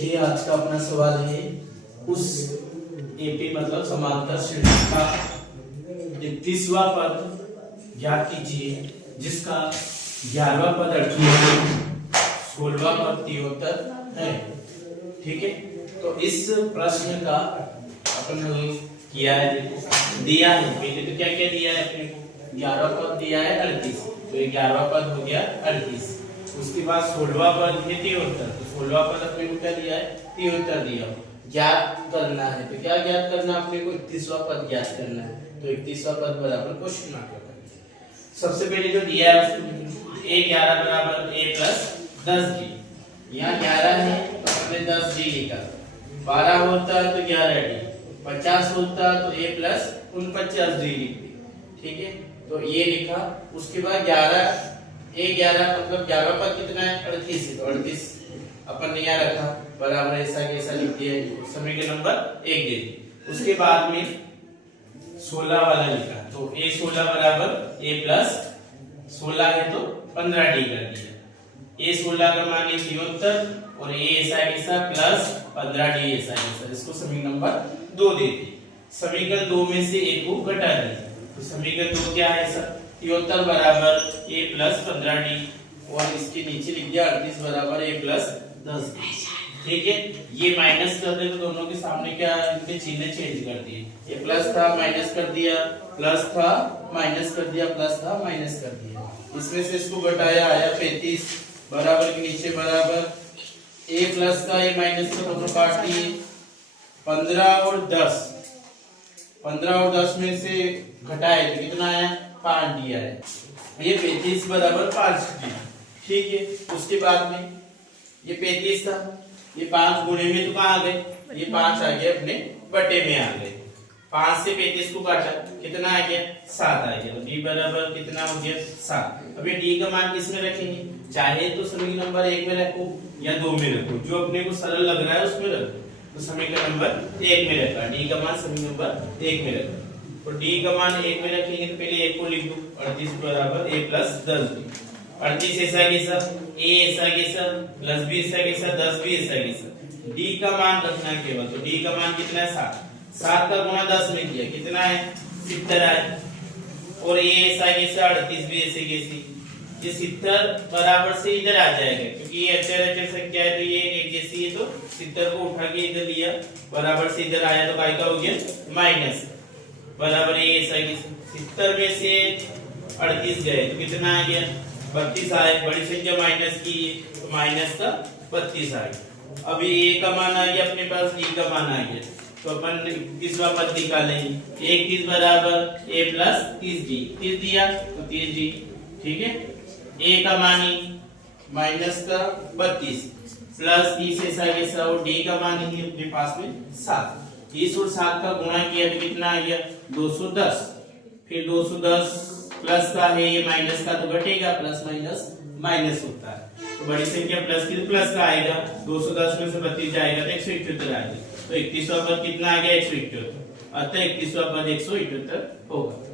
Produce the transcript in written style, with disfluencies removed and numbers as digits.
ये आज का अपना सवाल है उस एपी मतलब समांतर श्रेणी का 31वां पद ज्ञात कीजिए जिसका 11वां पद अर्थहीन 16वां पद तियोत्तर है। ठीक है, तो इस प्रश्न का अपन ने किया है, देखो दिया है पहले तो क्या क्या दिया है अपने को 11वां पद दिया है 38, तो ये 11वां पद हो गया 38। उसके बाद 16वां पद है 73, तो 16वां पद अपने को क्या दिया है 73 दिया। ज्ञात करना है, तो क्या ज्ञात करना अपने को 31वां पद ज्ञात करना है, तो 31वां पद बराबर क्वेश्चन मार्क करना। सबसे पहले जो दिया है उसको a11 बराबर a प्लस 10d, यहाँ 11 है तो हमने 10d लिखा, 12 होता तो 11d, 50 होता तो a प्लस 49d लिखते। ठीक है, तो ये लिखा। उसके बाद 11 मतलब 11वां पद कितना है 38 है, तो 38 अपन ने यहाँ रखा बराबर ऐसा कैसा लिख दिया, समीकरण नंबर 1 दे दी। उसके बाद में 16 वाला लिखा, तो a16 बराबर a प्लस 16 है तो 15d कर दिया। a16 का मान है 73 और a ऐसा कैसा प्लस 15d ऐसा कैसा, इसको समीकरण नंबर 2 दे दी। समीकरण 2 में से a को घटा दिया, तो समीकरण 2 क्या है सर 73 बराबर a प्लस 15d और इसके नीचे लिख दिया 38 बराबर a प्लस 10d। ठीक है, ये माइनस कर दे तो दोनों के सामने क्या इनके चिन्ह चेंज कर दिए, ये प्लस था माइनस कर दिया, प्लस था माइनस कर दिया, प्लस था माइनस कर दिया। इसमें से इसको घटाया आया 35 बराबर के नीचे बराबर a प्लस का a माइनस का दोनों काट दिए, 15 और 10, 15 और 10 में से घटाए तो कितना आया 5 दिया है, ये 35 बराबर 5 दिया। ठीक है, उसके बाद में ये 35 था, ये 5 गुणे में तो कहाँ आ गए, ये 5 आ गए अपने बटे में आ गए, 5 से 35 को काटा कितना आ गया 7 आ गया, तो d बराबर कितना हो गया 7। अब ये d का मान किस में रखेंगे, चाहे तो समीकरण नंबर 1 में रखो या 2 में रखो, जो अपने को सरल लग रहा है उसमें रखो। तो समीकरण नंबर 1 में रखा, d का मान समीकरण नंबर 1 में रखा, तो d का मान 1 में रखेंगे तो पहले 1 को लिख दो, 38 बराबर a प्लस 10d, 38 ऐसा कैसा a ऐसा कैसा प्लस b ऐसा कैसा 10 भी ऐसा कैसा, d का मान रखना है केवल, तो d का मान कितना है 7, 7 का गुणा 10 में किया कितना है 70 है, और a ऐसा कैसा 38 भी ऐसे कैसी, ये 70 बराबर से इधर आ जाएगा क्योंकि ये अचर संख्या है तो ये एक जैसी है, तो 70 को उठा के इधर लिया बराबर से इधर आया तो काय का हो गया माइनस बराबर ये ऐसा कैसा, 70 में से 38 गए तो कितना आ गया 32 आए, बड़ी संख्या माइनस की तो माइनस का 32 आ गया। अभी a का मान आ गया अपने पास, d का मान आ गया, तो अपन 31वां पद निकालेंगे, 31 बराबर a प्लस 30d, 30 दिया तो 30d। ठीक है, a का मान ही माइनस का 32 प्लस 30 ऐसा कैसा, और d का मान ही अपने पास में 7, 30 और 7 का गुणा किया तो कितना आ गया 210, फिर 210 प्लस का है ये माइनस का तो घटेगा, प्लस माइनस माइनस होता है, तो बड़ी संख्या प्लस की तो प्लस का आएगा, 210 में से 32 जाएगा तो 178 आएगा, तो 31वां पद कितना आ गया 178, अतः 31वां पद 178 होगा।